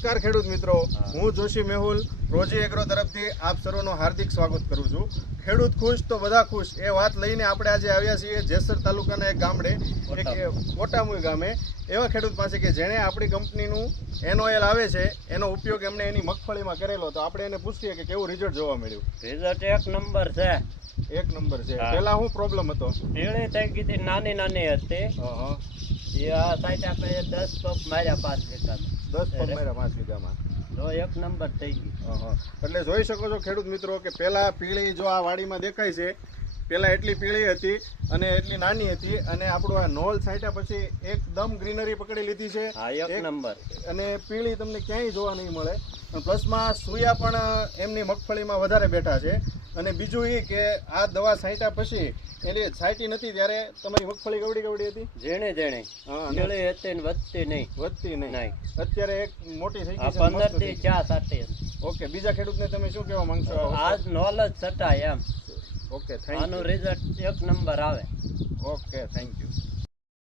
નમસ્કાર ખેડૂત મિત્રો, હું જોશી મેહુલ રોજી એગ્રો તરફથી આપ સર્વનું હાર્દિક સ્વાગત કરું છું. ખેડૂત ખુશ તો બધા ખુશ એ વાત લઈને આપણે આજે આવ્યા છીએ જેસર તાલુકાના એક ગામડે, એક કોટામુઈ ગામે, એવા ખેડૂત પાસે કે જેણે આપણી કંપનીનું NOL આવે છે એનો ઉપયોગ એમણે એની મગફળીમાં કરેલો. તો આપણે એને પૂછીએ કે કેવું રિઝલ્ટ જોવા મળ્યું. રિઝલ્ટ એક નંબર છે. એક નંબર છે. પહેલા શું પ્રોબ્લેમ હતો? પીળી થઈ ગઈ હતી, નાની નાની હતી. એ આ સાઈડ આપણે 10 પંપ માર્યા 5 વીઘામાં. 10 પંપ માર્યા 5 વીઘામાં. તો એક નંબર થઈ ગઈ. એટલે જોઈ શકો છો ખેડૂત મિત્રો કે પહેલા પીળી જો આ વાડીમાં દેખાય છે, પહેલા એટલી પીળી હતી અને એટલી નાની હતી, અને આપણું આ નોલ છાંટ્યા પછી એકદમ ગ્રીનરી પકડી લીધી છે. હા, એક નંબર. અને પીળી તમને ક્યાંય જોવા નહીં મળે. પ્લસમાં સૂયા પણ એમની મગફળીમાં વધારે બેઠા છે. અને બીજું એ કે આ દવા છાંટ્યા પછી એની છાંટી નથી ત્યારે તમારી મગફળી ગવડી હતી, ઝીણી ઝીણી પીળી હતી ને વધતી નહીં. અત્યારે એક મોટી થઈ ગઈ છે. 15 થી 4 સાટી. ઓકે, બીજા ખેડૂતને તમે શું કહેવા માંગશો? આજ નોલ જ છટાય એમ. Okay, thank you. આનું રિઝલ્ટ એક નંબર આવે. Okay, thank you.